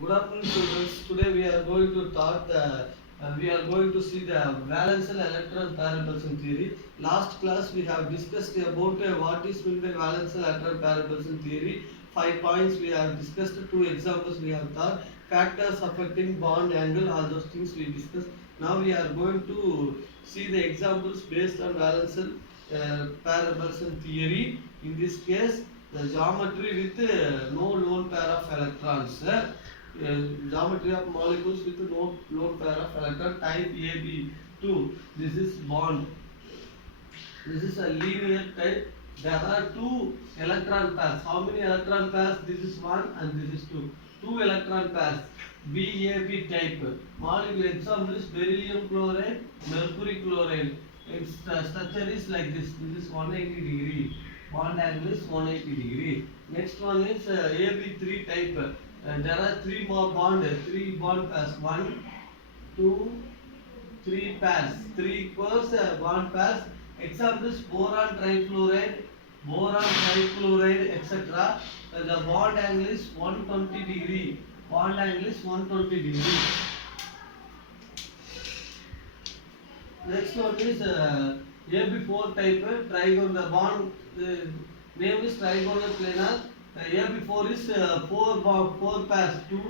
Good afternoon, students. Today we are going to we are going to see the valence and electron pair repulsion theory. Last class we have discussed about what is meant by valence and electron pair repulsion theory. 5 points we have discussed. 2 examples we have taught. Factors affecting bond angle. All those things we discussed. Now we are going to see the examples based on valence and pair repulsion theory. In this case, the geometry with no lone pair of electrons. Geometry of molecules with no lone pair of electron type AB2. This is bond. This is a linear type. There are two electron pairs. How many electron pairs? This is one and this is two. Two electron pairs. BAB type. Molecule example is beryllium chloride, mercury chloride. Its structure is like this. This is 180 degree. Bond angle is 180 degree. Next one is AB3 type. There are three bond pairs. 1, 2, 3 pairs. 3 equals bond pairs. Examples boron trifluoride, etc. The bond angle is 120 degree. Bond angle is 120 degree. Next one is AB4 type trigonal. The bond name is trigonal planar. AB4 is 4 pairs, 2,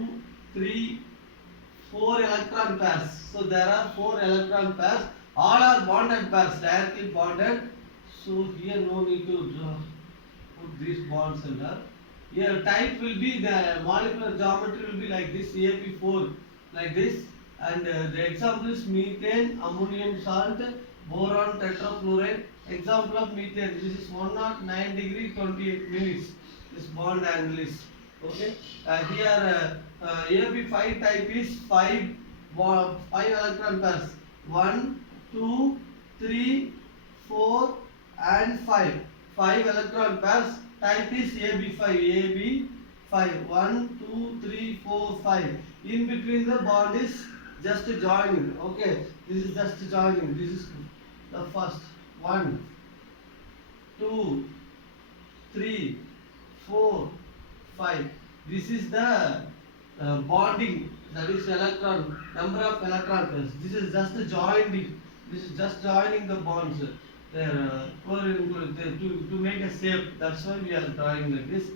3, 4 electron pairs. So there are 4 electron pairs. All are bonded pairs, directly bonded. So here no need to put these bonds under. Here type will be the molecular geometry will be like this. AB4 like this. And the example is methane, ammonium salt, boron tetrafluoride. Example of methane. This is 109 degree 28 minutes. This bond angle is okay. Here AB5 type is 5 electron pairs. 1, 2, 3, 4 and 5. 5 electron pairs. Type is AB5. AB5. 1, 2, 3, 4, 5. In between the bond is just joining. Okay. This is just joining. This is the first. 1, 2, 3, 4, 5. This is the bonding, that is electron, number of electron pairs. This is just joining. This is just joining the bonds. To make a shape. That's why we are drawing like this.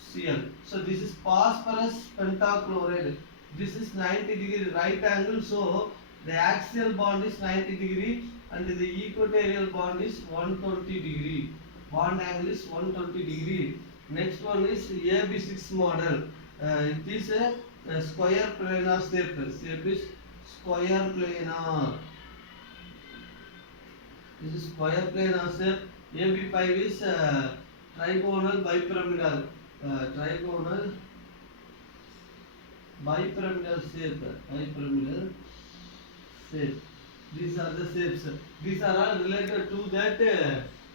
Cl. So this is phosphorus pentachloride. This is 90 degree right angle. So the axial bond is 90 degree and the equatorial bond is 120 degree. Bond angle is 120 degree. Next one is AB6 model. It is a square planar shape. Shape is square planar. This is square planar shape. AB5 is trigonal bipyramidal. Trigonal bipyramidal shape. Bipyramidal shape. These are the shapes. These are all related to that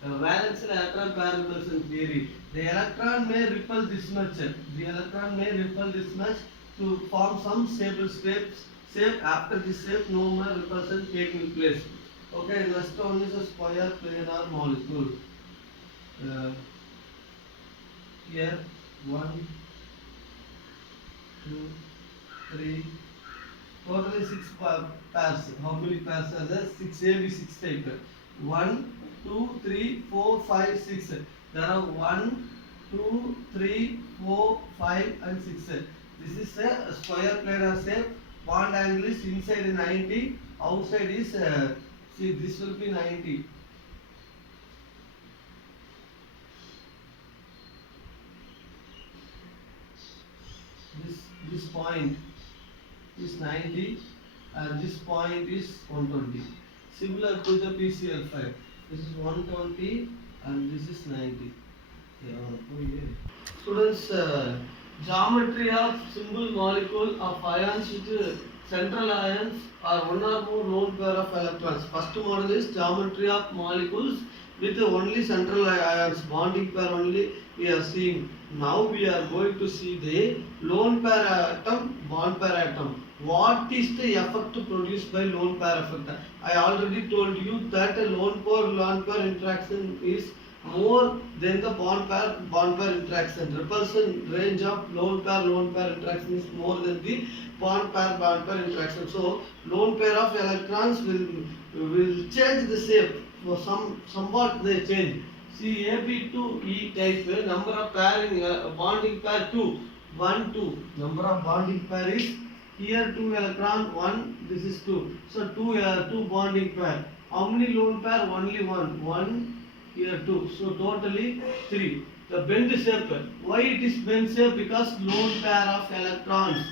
valence and electron pair repulsion theory. The electron may repel this much. The electron may repel this much to form some stable shape. After this shape, no more repulsion taking place. Okay, next one is a square planar molecule. Here 1, 2, 3. Totally 6 pairs. How many pairs are there? 6 AB6 type. 1, 2, 3, 4, 5, 6. There are 1, 2, 3, 4, 5 and 6. This is a square planar shape. Bond angle is inside 90. Outside is see, this will be 90. This point is 90 and this point is 120. Similar to the PCl5. This is 120 and this is 90. Students, geometry of simple molecule of ions with central ions or one or more lone pair of electrons. First model is geometry of molecules with only central ions, bonding pair only we are seeing. Now we are going to see the lone pair atom, bond pair atom. What is the effect produced by lone pair effect? I already told you that a lone pair interaction is more than the bond pair interaction. Repulsion range of lone pair interaction is more than the bond pair interaction. So lone pair of electrons will change the shape. For somewhat they change. See Ab2E type number of pairing bonding pair 2 1 2 number of bonding pair is here 2 electron 1 this is 2 so 2 bonding pair. How many lone pair? Only 1 here 2 so totally 3. The bend shape, why it is bend shape? Because lone pair of electrons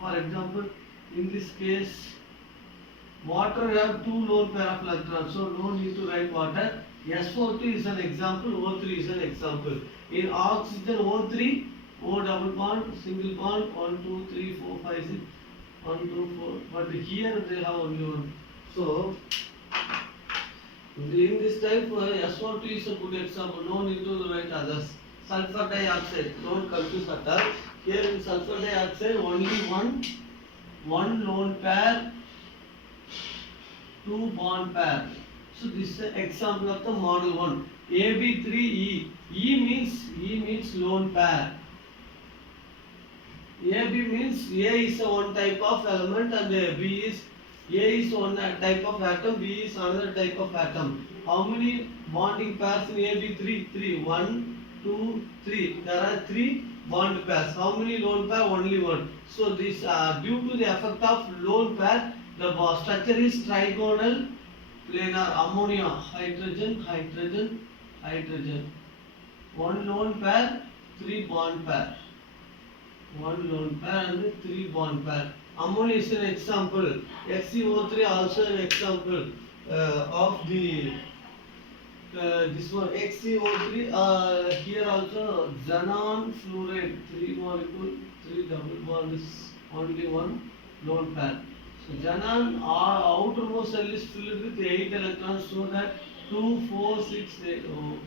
for example in this case water have 2 lone pair of electrons, so no need to write water. SO2 is an example, O3 is an example. In oxygen O3, O double bond, single bond, 1, 2, 3, 4, 5, 6, 1, 2, 4. But here they have only 1. So in this type, SO2 is a good example. No need to write others. Sulfur dioxide, don't confuse at all. Here in sulfur dioxide, only one lone pair. 2 bond pair. So this is an example of the model 1. Ab3E. E means lone pair. AB means A is one type of element and A is one type of atom, B is another type of atom. How many bonding pairs in AB3? 3. 1, 2, 3. There are 3 bond pairs. How many lone pair? Only 1. So this due to the effect of lone pair, the structure is trigonal planar. Ammonia, hydrogen. 1 lone pair, 3 bond pair. 1 lone pair and 3 bond pair. Ammonia is an example. XeO3 also an example of the this one XeO3. Here also xenon fluoride, 3 molecule, 3 double bond is only 1 lone pair. So xenon outermost cell is filled with 8 electrons, so that 2, 4, 6, 8. Oh,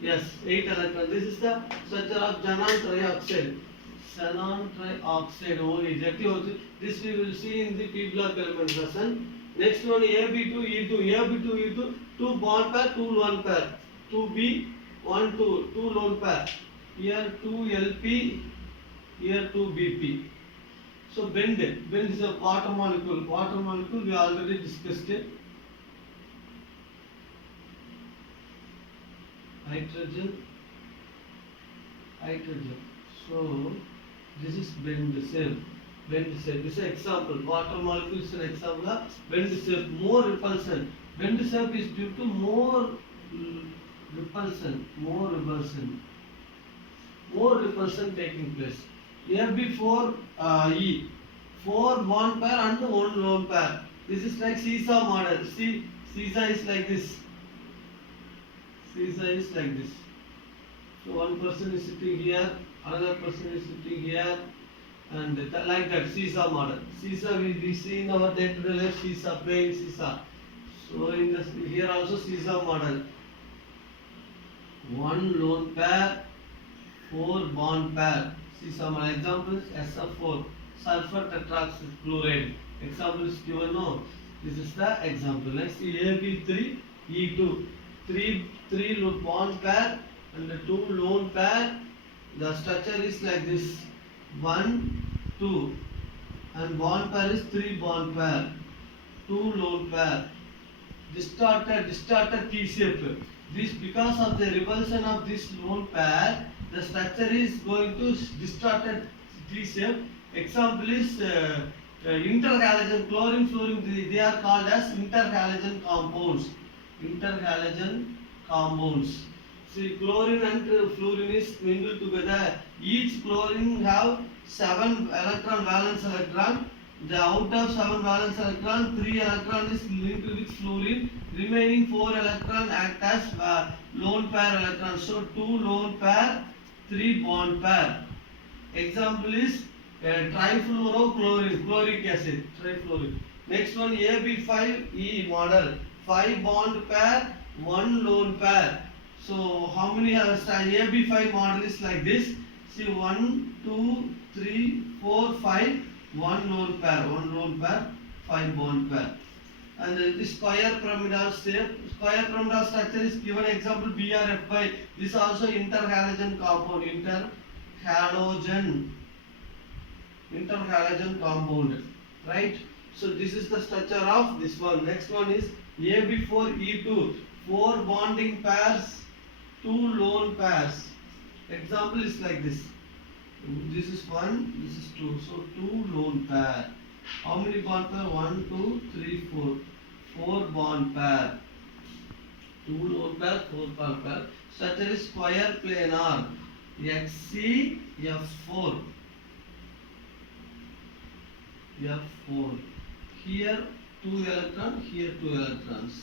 yes, 8 electrons. This is the structure of xenon trioxide. Xenon trioxide. Oh, exactly. This we will see in the P block element lesson. Next one Ab2E2. 2 bond pair, 2 lone pair. 2B, 1, 2 lone pair. Here 2 LP, here 2 BP. So bend is a water molecule. Water molecule we already discussed it. Hydrogen. So this is bend shape. This is an example. Water molecule is an example of bend shape. More repulsion. Bend shape is due to more repulsion taking place. Ab4E, 4 bond pair and 1 lone pair. This is like seesaw model. See, seesaw is like this. So one person is sitting here, another person is sitting here, and like that seesaw model. Seesaw we see in our day-to-day life. Seesaw, playing seesaw. So in this here also seesaw model. 1 lone pair, 4 bond pair. Seesaw model. Example is SF4, sulfur tetroxide fluoride. Example is given. No, this is the example. Next Ab3E2, 3 bond pair and 2 lone pair. The structure is like this: 1, 2, and bond pair is 3 bond pair, 2 lone pair. Distorted T shape. This because of the repulsion of this lone pair, the structure is going to distorted T shape. Example is interhalogen, chlorine, fluorine. They are called as interhalogen compounds. See, chlorine and fluorine is mingled together. Each chlorine have 7 valence electron. Out of 7 valence electron, 3 electron is linked with fluorine. Remaining 4 electron act as lone pair electrons. So 2 lone pair, 3 bond pair. Example is trifluorochlorine, chloric acid, trifluorine. Next one Ab5E model, 5 bond pair, 1 lone pair. So how many AB5 model is like this? See, 1, 2, 3, 4, 5, 1 lone pair, 5 bond pair. and the square pyramidal shape. Square pyramidal structure is given example BRFY. This also interhalogen compound. Interhalogen compound, right? So this is the structure of this one. Next one is AB4E2. 4 bonding pairs, 2 lone pairs. Example is like this. This is 1, this is 2. So 2 lone pair. How many bond pair? 1, 2, 3, 4. 4 bond pair. 2 lone pair, 4 bond pair. Structure is square planar. XCF4. F4. Here 2 electrons, here 2 electrons.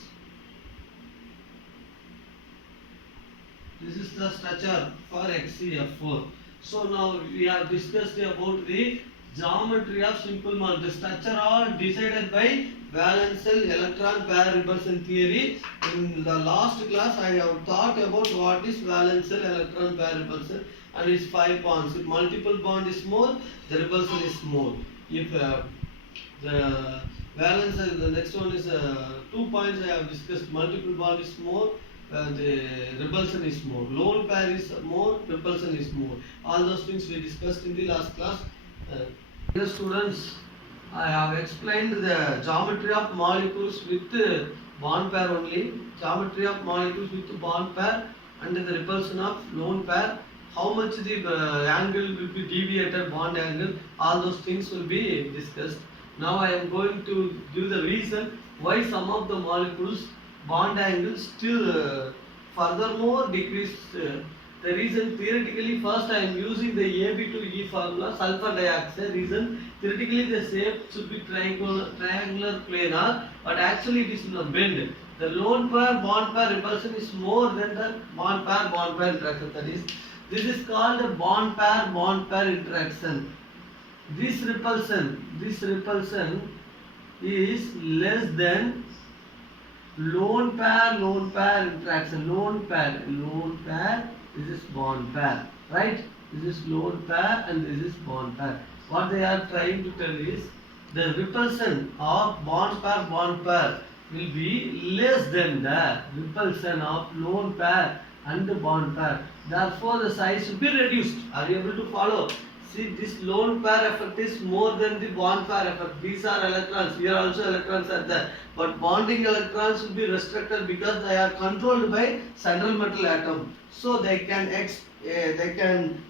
This is the structure for XCF4. So now we have discussed about the geometry of simple molecule. The structure all decided by valence shell electron pair repulsion theory. In the last class I have talked about what is valence shell electron pair repulsion, and its 5 bonds. If multiple bond is more, the repulsion is more. If the valence, the next one is 2 points I have discussed. Multiple bond is more, the repulsion is more. Lone pair is more, repulsion is more. All those things we discussed in the last class. Dear students, I have explained the geometry of molecules with bond pair only. Geometry of molecules with bond pair and the repulsion of lone pair. How much the angle will be deviated, bond angle, all those things will be discussed. Now I am going to give the reason why some of the molecules bond angles still furthermore decrease. The reason theoretically, first I am using the Ab2E formula, sulfur dioxide. Reason theoretically the shape should be triangular planar, but actually it is in a bend. The lone pair bond pair repulsion is more than the bond pair interaction. That is, this is called a bond pair interaction. This repulsion is less than lone pair interaction. Lone pair, this is bond pair, right? This is lone pair and this is bond pair. What they are trying to tell is the repulsion of bond pair will be less than the repulsion of lone pair and the bond pair. Therefore the size will be reduced. Are you able to follow? See, this lone pair effect is more than the bond pair effect. These are electrons. Here also electrons are there. But bonding electrons will be restricted because they are controlled by central metal atom. So they can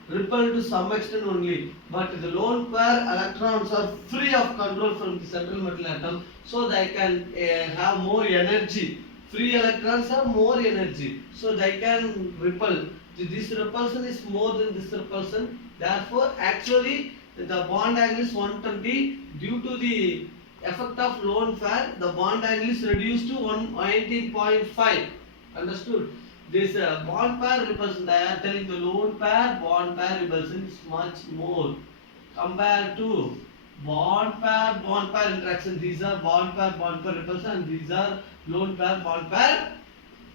repel to some extent only. But the lone pair electrons are free of control from the central metal atom. So they can have more energy. Free electrons have more energy. So they can repel. This repulsion is more than this repulsion. Therefore, actually, the bond angle is 120. Due to the effect of lone pair, the bond angle is reduced to 19.5. Understood? This bond pair repulsion, they are telling the lone pair bond pair repulsion is much more compared to bond pair interaction. These are bond pair repulsion, and these are lone pair bond pair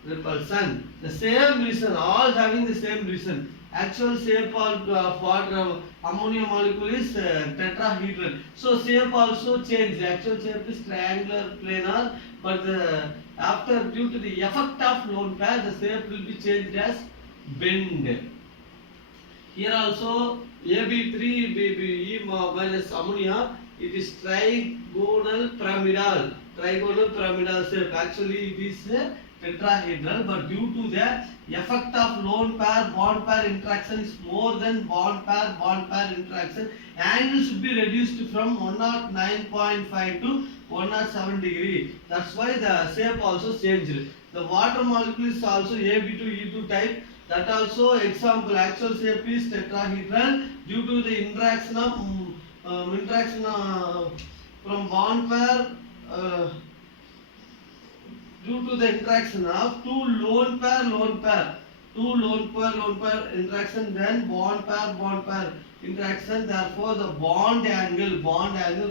repulsion. The same reason, all having the same reason. Actual shape of ammonia molecule is tetrahedral. So shape also change. The actual shape is triangular planar, but after due to the effect of lone pair, the shape will be changed as bend. Here also Ab3E minus ammonia, it is trigonal pyramidal shape. Actually it is tetrahedral, but due to the effect of lone pair bond pair interaction is more than bond pair interaction, angle should be reduced from 109.5 to 107 degree. That's why the shape also changed. The water molecule is also Ab2E2 type. That also example, actual shape is tetrahedral. Due to the interaction from bond pair, due to the interaction of two lone pair interaction, then bond pair interaction. Therefore, the bond angle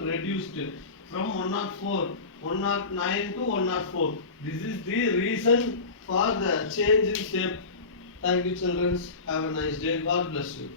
reduced from 109 to 104. This is the reason for the change in shape. Thank you, children. Have a nice day. God bless you.